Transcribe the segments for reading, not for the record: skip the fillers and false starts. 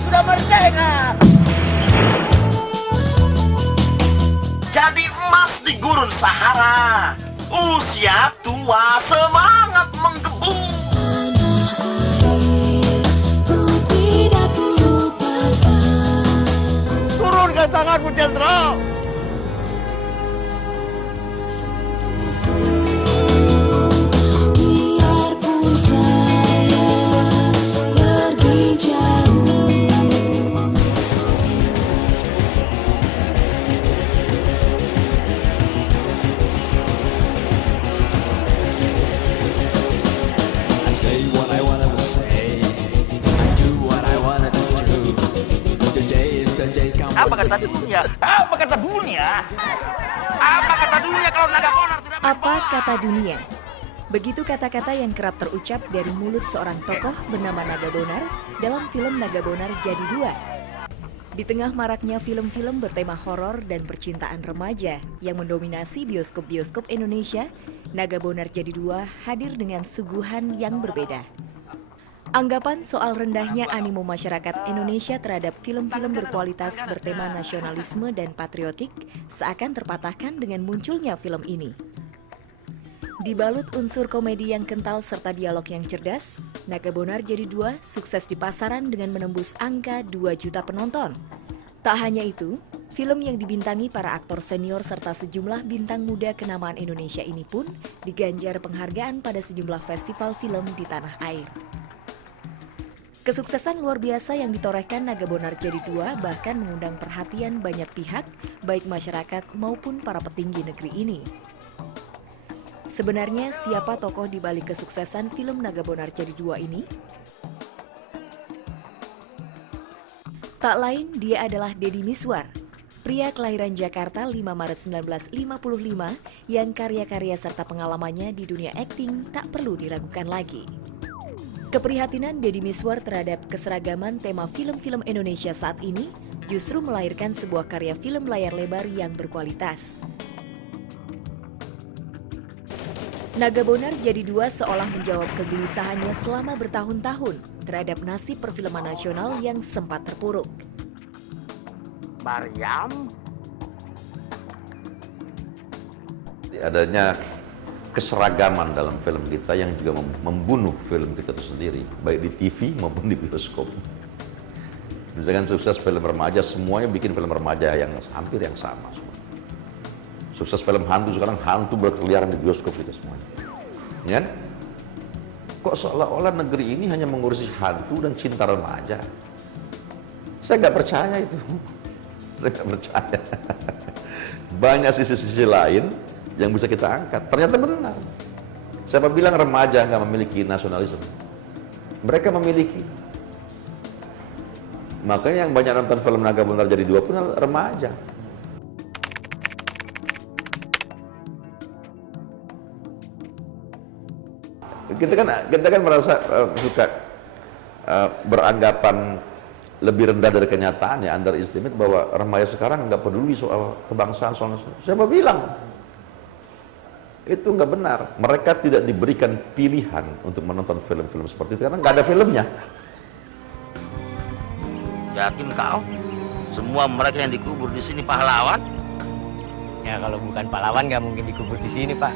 sudah merdeka. Jadi emas di gurun Sahara. Usia tua semangat menggebu. Turunkan tanganmu, Jenderal. Biarpun saya pergi jauh. I say what I wanted to say. I do what I wanted to do. Today is the day come. Apa kata dunia? Apa kata dunia? Apa kata dunia kalau Nagabonar tidak Apa kata dunia? Begitu kata-kata yang kerap terucap dari mulut seorang tokoh bernama Nagabonar dalam film Nagabonar Jadi Dua. Di tengah maraknya film-film bertema horor dan percintaan remaja yang mendominasi bioskop-bioskop Indonesia, Nagabonar Jadi Dua hadir dengan suguhan yang berbeda. Anggapan soal rendahnya animo masyarakat Indonesia terhadap film-film berkualitas bertema nasionalisme dan patriotik seakan terpatahkan dengan munculnya film ini. Dibalut unsur komedi yang kental serta dialog yang cerdas, Nagabonar Jadi Dua sukses di pasaran dengan menembus angka 2 juta penonton. Tak hanya itu, film yang dibintangi para aktor senior serta sejumlah bintang muda kenamaan Indonesia ini pun diganjar penghargaan pada sejumlah festival film di tanah air. Kesuksesan luar biasa yang ditorehkan Nagabonar Jadi Dua bahkan mengundang perhatian banyak pihak, baik masyarakat maupun para petinggi negeri ini. Sebenarnya siapa tokoh di balik kesuksesan film Nagabonar Jadi Dua ini? Tak lain dia adalah Deddy Mizwar, pria kelahiran Jakarta 5 Maret 1955 yang karya-karya serta pengalamannya di dunia akting tak perlu diragukan lagi. Keprihatinan Deddy Mizwar terhadap keseragaman tema film-film Indonesia saat ini justru melahirkan sebuah karya film layar lebar yang berkualitas. Nagabonar Jadi Dua seolah menjawab kegelisahannya selama bertahun-tahun terhadap nasib perfilman nasional yang sempat terpuruk. Maryam? Adanya keseragaman dalam film kita yang juga membunuh film kita itu sendiri, baik di TV maupun di bioskop. Misalkan sukses film remaja, semuanya bikin film remaja yang hampir yang sama. Sukses film hantu, sekarang hantu berkeliaran di bioskop kita semuanya. Kan? Kok seolah-olah negeri ini hanya mengurusi hantu dan cinta remaja? Saya nggak percaya itu. Saya nggak percaya. Banyak sisi-sisi lain yang bisa kita angkat. Ternyata benar. Siapa bilang remaja nggak memiliki nasionalisme? Mereka memiliki. Makanya yang banyak nonton film Nagabonar Jadi Dua pun remaja. Kita kan merasa suka beranggapan lebih rendah dari kenyataan, ya, underestimate, bahwa remaja sekarang nggak peduli soal kebangsaan, soal siapa bilang itu nggak benar. Mereka tidak diberikan pilihan untuk menonton film-film seperti itu karena nggak ada filmnya. Yakin kau? Semua mereka yang dikubur di sini pahlawan? Ya kalau bukan pahlawan nggak mungkin dikubur di sini, Pak.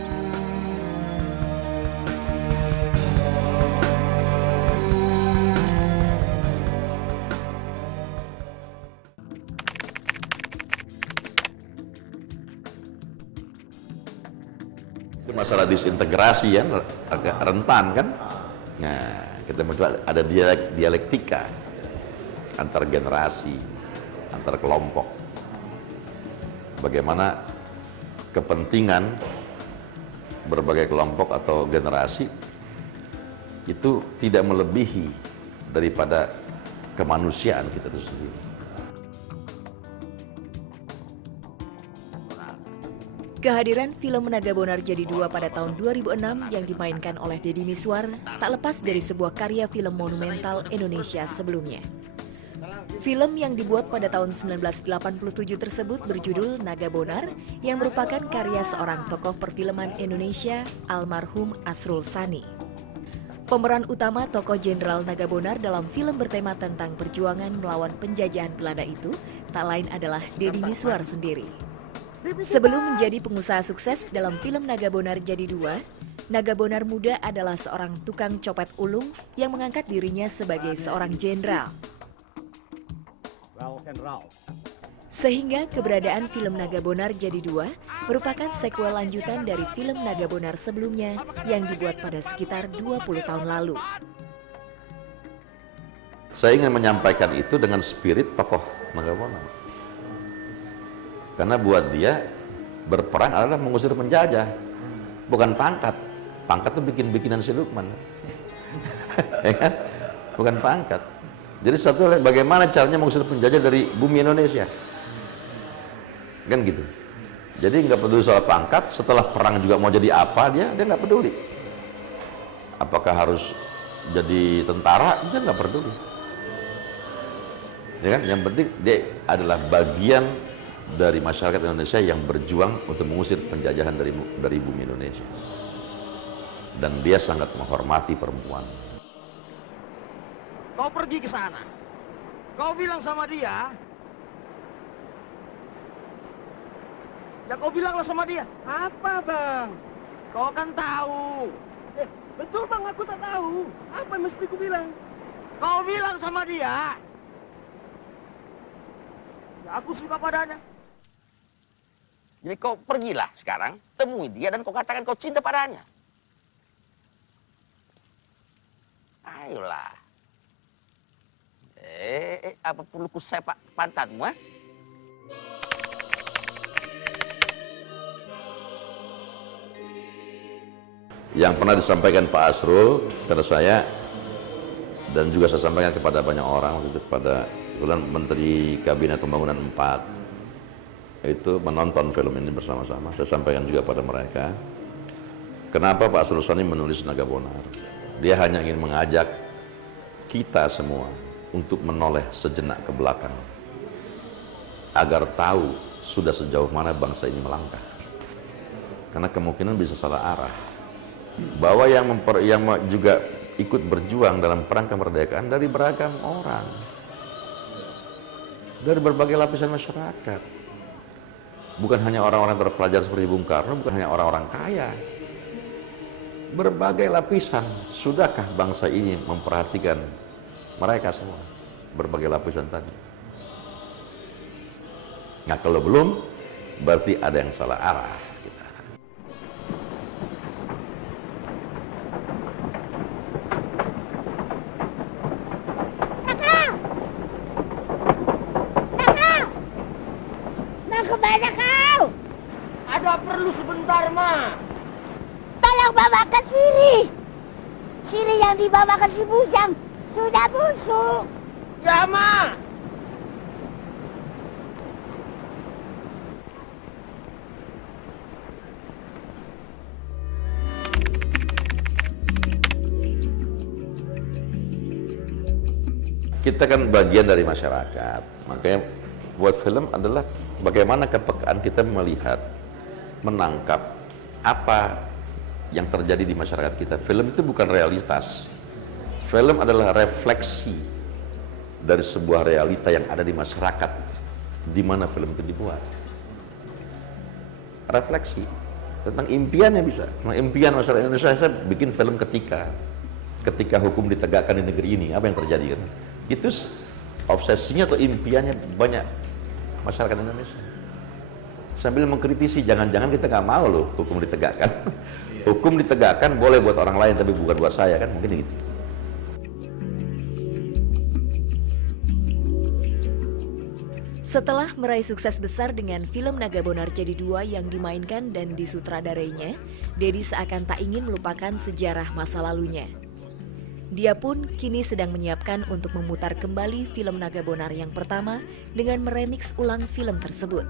Itu masalah disintegrasi ya, agak rentan kan. Nah, kita mencoba ada dialektika antar generasi, antar kelompok. Bagaimana kepentingan berbagai kelompok atau generasi itu tidak melebihi daripada kemanusiaan kita itu sendiri. Kehadiran film Nagabonar Jadi Dua pada tahun 2006 yang dimainkan oleh Deddy Mizwar tak lepas dari sebuah karya film monumental Indonesia sebelumnya. Film yang dibuat pada tahun 1987 tersebut berjudul Nagabonar yang merupakan karya seorang tokoh perfilman Indonesia, almarhum Asrul Sani. Pemeran utama tokoh Jenderal Nagabonar dalam film bertema tentang perjuangan melawan penjajahan Belanda itu tak lain adalah Deddy Mizwar sendiri. Sebelum menjadi pengusaha sukses dalam film Nagabonar Jadi Dua, Nagabonar muda adalah seorang tukang copet ulung yang mengangkat dirinya sebagai seorang jenderal. Sehingga keberadaan film Nagabonar Jadi Dua merupakan sequel lanjutan dari film Nagabonar sebelumnya yang dibuat pada sekitar 20 tahun lalu. Saya ingin menyampaikan itu dengan spirit tokoh Nagabonar. Karena buat dia berperang adalah mengusir penjajah, bukan pangkat. Pangkat itu bikin-bikinan si Lukman. Ya kan? Bukan pangkat. Jadi satu bagaimana caranya mengusir penjajah dari bumi Indonesia. Kan gitu. Jadi nggak peduli soal pangkat, setelah perang juga mau jadi apa dia nggak peduli. Apakah harus jadi tentara, dia nggak peduli. Ya kan? Yang penting dia adalah bagian dari masyarakat Indonesia yang berjuang untuk mengusir penjajahan dari bumi Indonesia. Dan dia sangat menghormati perempuan. Kau pergi ke sana. Kau bilang sama dia. Ya kau bilanglah sama dia. Apa bang? Kau kan tahu. Betul bang, aku tak tahu. Apa yang mesti ku bilang? Kau bilang sama dia. Ya aku suka padanya. Jadi kau pergilah sekarang, temui dia dan kau katakan kau cinta padanya. Ayolah. Apa perlu ku sepak pantatmu, Yang pernah disampaikan Pak Asrul kepada saya, dan juga saya sampaikan kepada banyak orang, waktu itu kepada Menteri Kabinet Pembangunan 4, itu menonton film ini bersama-sama. Saya sampaikan juga pada mereka, kenapa Pak Asrul Sani menulis Nagabonar. Dia hanya ingin mengajak kita semua untuk menoleh sejenak ke belakang, agar tahu sudah sejauh mana bangsa ini melangkah. Karena kemungkinan bisa salah arah. Bahwa yang juga ikut berjuang dalam perang kemerdekaan dari beragam orang, dari berbagai lapisan masyarakat, bukan hanya orang-orang terpelajar seperti Bung Karno, bukan hanya orang-orang kaya, berbagai lapisan. Sudahkah bangsa ini memperhatikan mereka semua, berbagai lapisan tadi? Nah kalau belum, berarti ada yang salah arah. Kemana kau? Ada perlu sebentar, Ma. Tolong bawakan sirih. Sirih yang dibawakan si Bujang sudah busuk. Ya, Ma. Kita kan bagian dari masyarakat, makanya buat film adalah bagaimana kepekaan kita melihat, menangkap apa yang terjadi di masyarakat kita. Film itu bukan realitas. Film adalah refleksi dari sebuah realita yang ada di masyarakat di mana film itu dibuat. Refleksi tentang impiannya bisa. Nah, impian masyarakat Indonesia, saya bikin film ketika hukum ditegakkan di negeri ini, apa yang terjadi kan? Itu obsesinya atau impiannya banyak masyarakat Indonesia. Sambil mengkritisi, jangan-jangan kita nggak mau loh hukum ditegakkan. Hukum ditegakkan boleh buat orang lain, tapi bukan buat saya, kan mungkin gitu. Setelah meraih sukses besar dengan film Nagabonar Jadi Dua yang dimainkan dan disutradarainya, Deddy seakan tak ingin melupakan sejarah masa lalunya. Dia pun kini sedang menyiapkan untuk memutar kembali film Nagabonar yang pertama dengan meremix ulang film tersebut.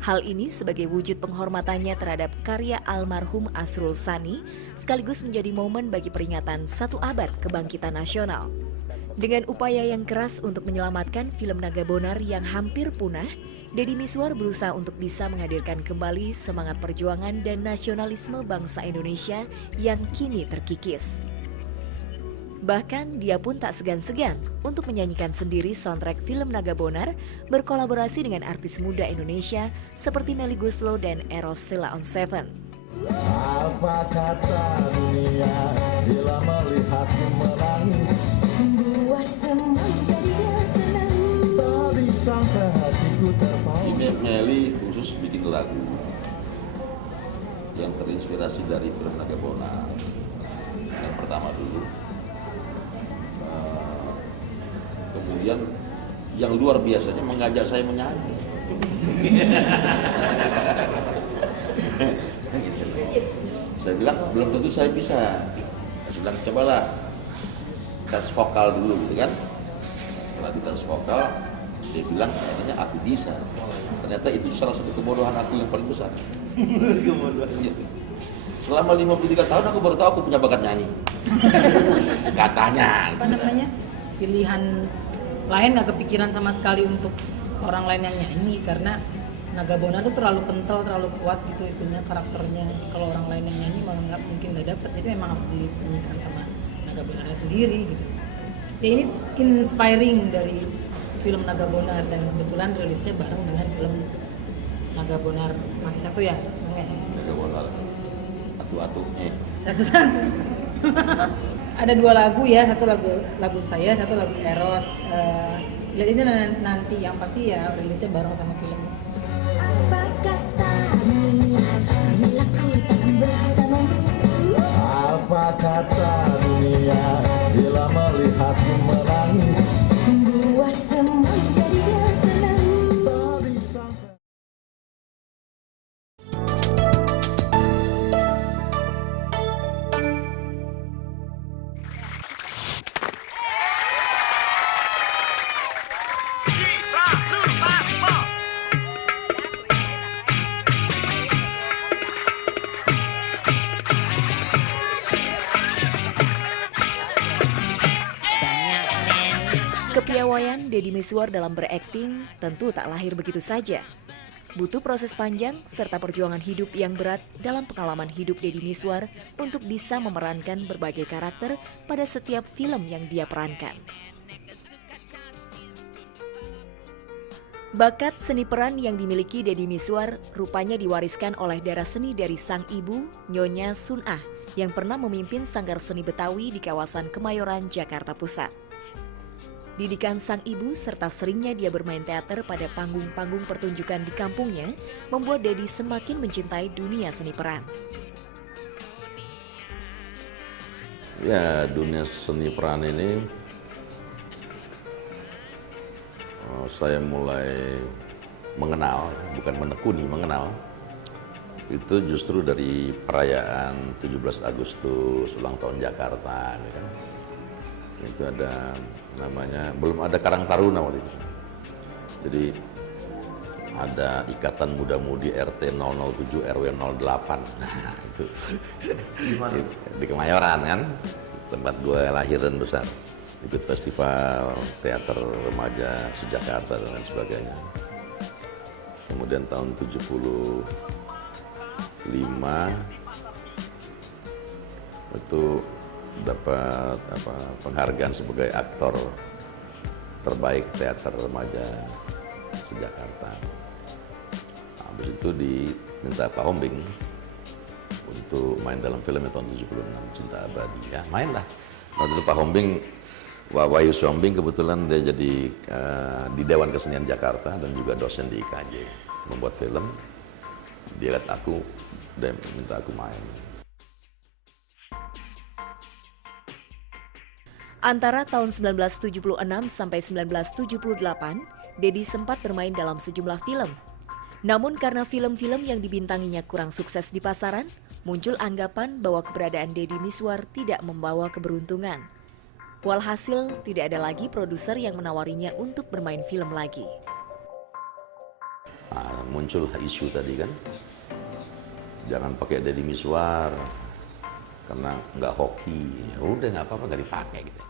Hal ini sebagai wujud penghormatannya terhadap karya almarhum Asrul Sani, sekaligus menjadi momen bagi peringatan 1 abad kebangkitan nasional. Dengan upaya yang keras untuk menyelamatkan film Nagabonar yang hampir punah, Deddy Mizwar berusaha untuk bisa menghadirkan kembali semangat perjuangan dan nasionalisme bangsa Indonesia yang kini terkikis. Bahkan dia pun tak segan-segan untuk menyanyikan sendiri soundtrack film Nagabonar berkolaborasi dengan artis muda Indonesia seperti Melly Goeslaw dan Eros Sheila on Seven. Apa kata dunia bila melihatmu menangis? Buat semua jadi dia senang. Tak disangka hatiku terpaut. Ini Melly khusus bikin lagu yang terinspirasi dari film Nagabonar. Yang pertama dulu. Kemudian yang luar biasanya mengajak saya menyanyi. Saya bilang belum tentu saya bisa. Saya bilang cobalah tes vokal dulu gitu kan. Setelah dites vokal, dia bilang katanya aku bisa. Ternyata itu salah satu kebodohan aku yang paling besar. Selama 53 tahun aku baru tahu aku punya bakat nyanyi. Katanya. Apa namanya? Pilihan lain nggak kepikiran sama sekali untuk orang lain yang nyanyi karena Nagabonar tuh terlalu kental, terlalu kuat gitu itunya karakternya. Kalau orang lain yang nyanyi malah nggak mungkin nggak dapet. Jadi memang harus dinyanyikan sama Nagabonarnya sendiri gitu. Ya ini inspiring dari film Nagabonar dan kebetulan rilisnya bareng dengan film Nagabonar masih satu ya? Nagabonar atu-atunya. Satu-satu. Ada 2 lagu ya, satu lagu saya, satu lagu Eros. Lihat ini nanti yang pasti ya rilisnya bareng sama film. Apa kata dunia bila ku tak bersamamu? Apa kata dunia bila melihatmu menangis? Buat semua jadi dia senang. Tak disangka. Kepiawaian Deddy Mizwar dalam berakting tentu tak lahir begitu saja. Butuh proses panjang serta perjuangan hidup yang berat dalam pengalaman hidup Deddy Mizwar untuk bisa memerankan berbagai karakter pada setiap film yang dia perankan. Bakat seni peran yang dimiliki Deddy Mizwar rupanya diwariskan oleh darah seni dari sang ibu, Nyonya Sunah, yang pernah memimpin Sanggar Seni Betawi di kawasan Kemayoran, Jakarta Pusat. Didikan sang ibu serta seringnya dia bermain teater pada panggung-panggung pertunjukan di kampungnya membuat Deddy semakin mencintai dunia seni peran. Ya, dunia seni peran ini saya mulai mengenal, bukan menekuni, mengenal. Itu justru dari perayaan 17 Agustus ulang tahun Jakarta, kan? Itu ada namanya, belum ada Karang Taruna waktu itu. Jadi ada Ikatan Muda-Mudi RT 007 RW 08. Nah, itu di Kemayoran kan, tempat gue lahir dan besar. Ikut festival teater remaja seJakarta dan lain sebagainya. Kemudian tahun 75 itu dapat penghargaan sebagai aktor terbaik teater remaja seJakarta. Habis itu diminta Pak Hombing untuk main dalam film tahun 76 Cinta Abadi. Ya main lah. Waktu itu Pak Hombing, Wahyu Sombing kebetulan dia jadi di Dewan Kesenian Jakarta dan juga dosen di IKJ membuat film. Dia lihat aku dan minta aku main. Antara tahun 1976 sampai 1978, Deddy sempat bermain dalam sejumlah film. Namun karena film-film yang dibintanginya kurang sukses di pasaran, muncul anggapan bahwa keberadaan Deddy Mizwar tidak membawa keberuntungan. Walhasil, tidak ada lagi produser yang menawarinya untuk bermain film lagi. Muncul isu tadi kan, jangan pakai Deddy Mizwar karena nggak hoki. Ya udah nggak apa-apa, nggak dipakai gitu.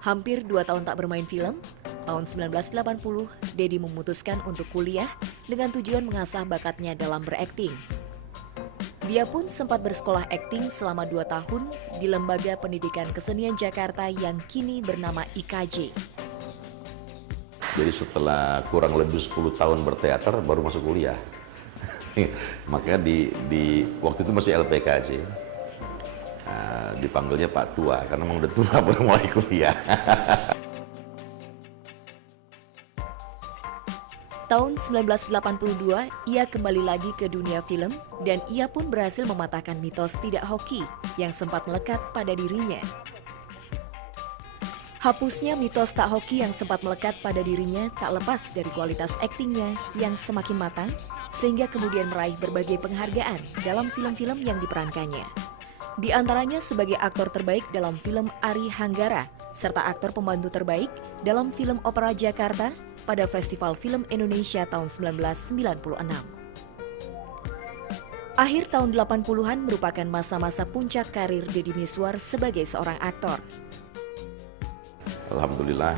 Hampir 2 tahun tak bermain film, tahun 1980, Deddy memutuskan untuk kuliah dengan tujuan mengasah bakatnya dalam berakting. Dia pun sempat bersekolah akting selama 2 tahun di Lembaga Pendidikan Kesenian Jakarta yang kini bernama IKJ. Jadi setelah kurang lebih 10 tahun berteater baru masuk kuliah. Makanya di waktu itu masih LPKJ. Dipanggilnya Pak Tua karena memang udah tua baru mulai kuliah. Tahun 1982, ia kembali lagi ke dunia film dan ia pun berhasil mematahkan mitos tidak hoki yang sempat melekat pada dirinya. Hapusnya mitos tak hoki yang sempat melekat pada dirinya tak lepas dari kualitas aktingnya yang semakin matang, sehingga kemudian meraih berbagai penghargaan dalam film-film yang diperankannya. Di antaranya sebagai aktor terbaik dalam film Ari Hanggara, serta aktor pembantu terbaik dalam film Opera Jakarta pada Festival Film Indonesia tahun 1996. Akhir tahun 80-an merupakan masa-masa puncak karir Deddy Mizwar sebagai seorang aktor. Alhamdulillah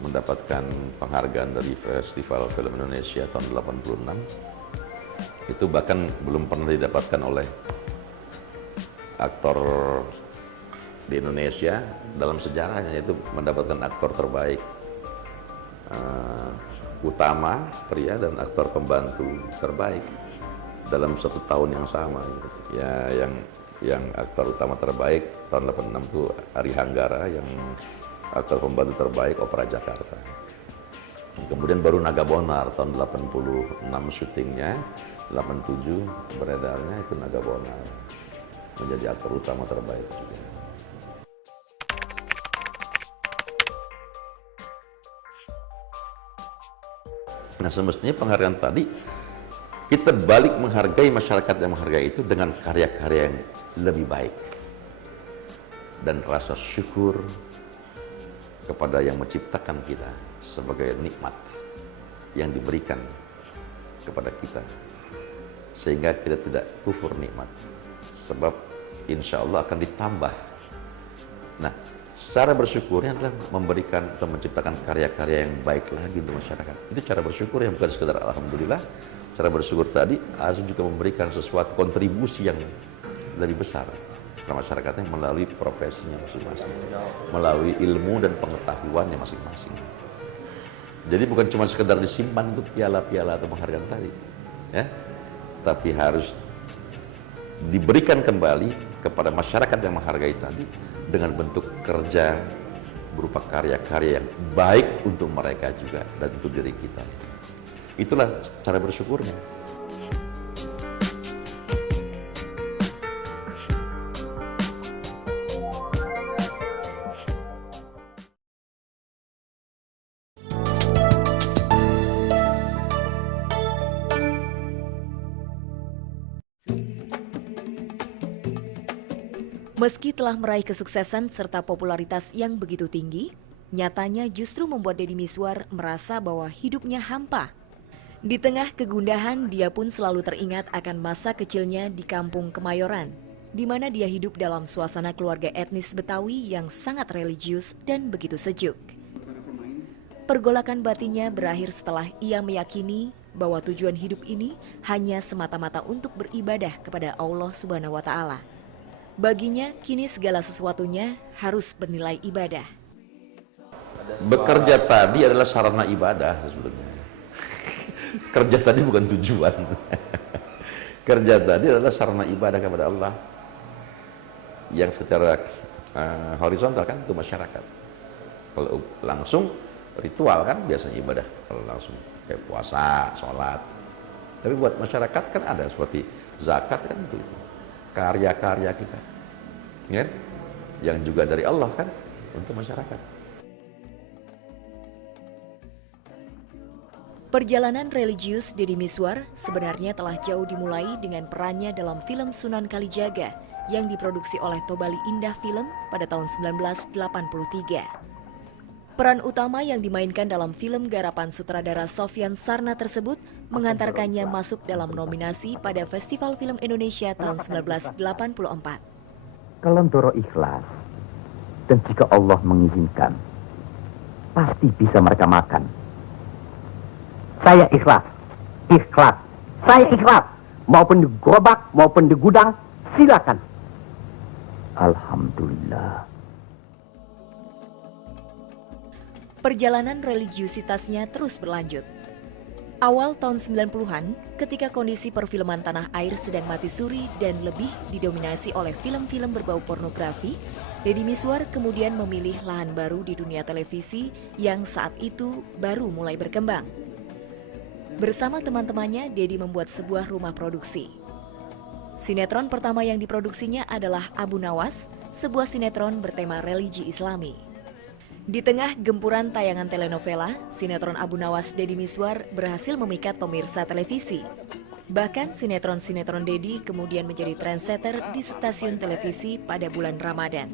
mendapatkan penghargaan dari Festival Film Indonesia tahun 86. Itu bahkan belum pernah didapatkan oleh aktor di Indonesia dalam sejarahnya, yaitu mendapatkan aktor terbaik utama pria dan aktor pembantu terbaik dalam 1 tahun yang sama gitu. Ya, yang aktor utama terbaik tahun 86 itu Ari Hanggara, yang aktor pembantu terbaik Opera Jakarta. Kemudian baru Naga Bonar tahun 86 syutingnya, 87 beredarnya itu Naga Bonar menjadi aktor utama terbaik juga. Nah, semestinya penghargaan tadi kita balik menghargai masyarakat yang menghargai itu dengan karya-karya yang lebih baik dan rasa syukur kepada yang menciptakan kita sebagai nikmat yang diberikan kepada kita, sehingga kita tidak kufur nikmat, sebab insya Allah akan ditambah. Nah, cara bersyukurnya adalah memberikan atau menciptakan karya-karya yang baik lagi untuk masyarakat. Itu cara bersyukur yang bukan sekedar alhamdulillah. Cara bersyukur tadi harus juga memberikan sesuatu kontribusi yang lebih besar kepada masyarakatnya melalui profesinya masing-masing, melalui ilmu dan pengetahuannya masing-masing. Jadi bukan cuma sekedar disimpan untuk piala-piala atau penghargaan tadi, ya, tapi harus diberikan kembali kepada masyarakat yang menghargai tadi dengan bentuk kerja berupa karya-karya yang baik untuk mereka juga dan untuk diri kita. Itulah cara bersyukurnya. Meski telah meraih kesuksesan serta popularitas yang begitu tinggi, nyatanya justru membuat Deddy Mizwar merasa bahwa hidupnya hampa. Di tengah kegundahan, dia pun selalu teringat akan masa kecilnya di kampung Kemayoran, di mana dia hidup dalam suasana keluarga etnis Betawi yang sangat religius dan begitu sejuk. Pergolakan batinnya berakhir setelah ia meyakini bahwa tujuan hidup ini hanya semata-mata untuk beribadah kepada Allah Subhanahu wa Ta'ala. Baginya, kini segala sesuatunya harus bernilai ibadah. Bekerja tadi adalah sarana ibadah sebetulnya. Kerja tadi bukan tujuan. Kerja tadi adalah sarana ibadah kepada Allah yang secara horizontal kan untuk masyarakat. Kalau langsung ritual kan biasanya ibadah, kalau langsung kayak puasa, sholat. Tapi buat masyarakat kan ada seperti zakat kan itu. Karya-karya kita, ya, yang juga dari Allah kan untuk masyarakat. Perjalanan religius Deddy Mizwar sebenarnya telah jauh dimulai dengan perannya dalam film Sunan Kalijaga yang diproduksi oleh Tobali Indah Film pada tahun 1983. Peran utama yang dimainkan dalam film garapan sutradara Sofyan Sarna tersebut mengantarkannya masuk dalam nominasi pada Festival Film Indonesia tahun 1984. Kalau Ndoro ikhlas, dan jika Allah mengizinkan, pasti bisa mereka makan. Saya ikhlas, saya ikhlas. maupun di gerobak, maupun di gudang, silakan. Alhamdulillah. Perjalanan religiusitasnya terus berlanjut. Awal tahun 90-an, ketika kondisi perfilman tanah air sedang mati suri dan lebih didominasi oleh film-film berbau pornografi, Deddy Mizwar kemudian memilih lahan baru di dunia televisi yang saat itu baru mulai berkembang. Bersama teman-temannya, Deddy membuat sebuah rumah produksi. Sinetron pertama yang diproduksinya adalah Abu Nawas, sebuah sinetron bertema religi Islami. Di tengah gempuran tayangan telenovela, sinetron Abu Nawas Deddy Mizwar berhasil memikat pemirsa televisi. Bahkan sinetron-sinetron Deddy kemudian menjadi trendsetter di stasiun televisi pada bulan Ramadan.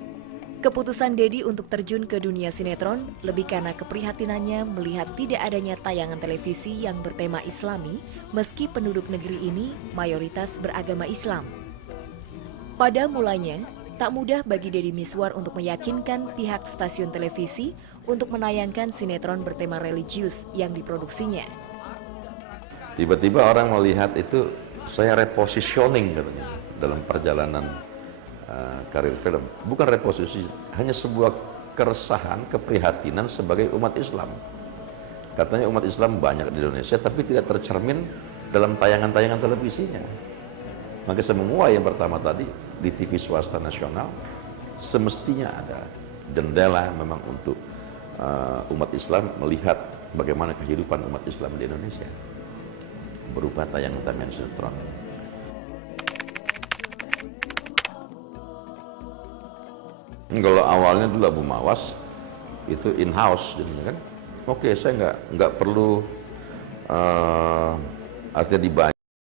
Keputusan Deddy untuk terjun ke dunia sinetron lebih karena keprihatinannya melihat tidak adanya tayangan televisi yang bertema Islami, meski penduduk negeri ini mayoritas beragama Islam. Pada mulanya, tak mudah bagi Deddy Mizwar untuk meyakinkan pihak stasiun televisi untuk menayangkan sinetron bertema religius yang diproduksinya. Tiba-tiba orang melihat itu saya repositioning katanya dalam perjalanan karir film. Bukan reposisi, hanya sebuah keresahan, keprihatinan sebagai umat Islam. Katanya umat Islam banyak di Indonesia tapi tidak tercermin dalam tayangan-tayangan televisinya. Maka semua yang pertama tadi di TV swasta nasional semestinya ada jendela memang untuk umat Islam melihat bagaimana kehidupan umat Islam di Indonesia berupa tayangan-tayangan sinetron. Kalau awalnya dulu Abu Nawas itu in-house jadinya kan. Oke, saya nggak perlu artinya dibayar